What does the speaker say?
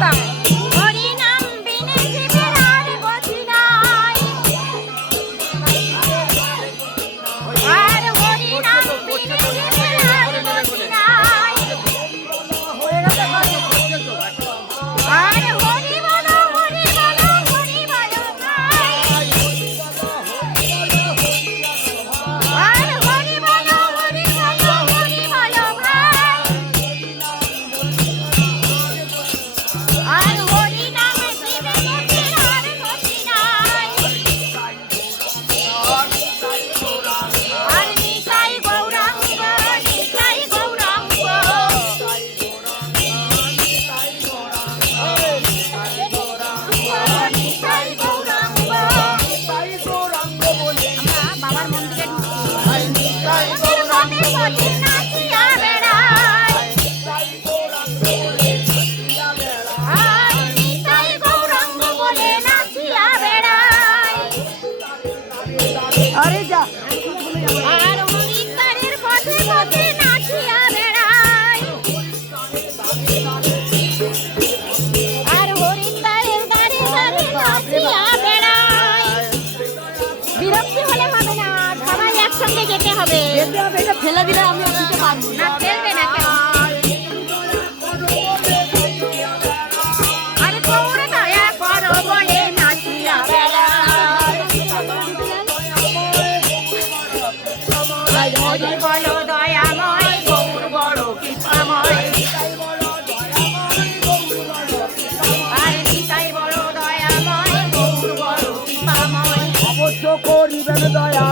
কথা। আরে যা আর হরিদ্বারের পথে পথে নাচিয়া বেড়ায়, আর হরিদ্বারের দ্বারে দ্বারে নাচিয়া বেড়ায়। বিরক্তি হলে হবে না, সবাই একসঙ্গে যেতে হবে। এটা ফেলে দিলে আমি দিতে পারবো না, ফেলবে না কেন? আরে গৌর দয়া করো বলে নাচিয়া বেড়ায়। হরি বলো দয়াময়, গৌর বড় কৃপাময়। আর নিতাই বড় দয়াময়, গৌর বড় কৃপাময়। অবশ্য করিবেন দয়া।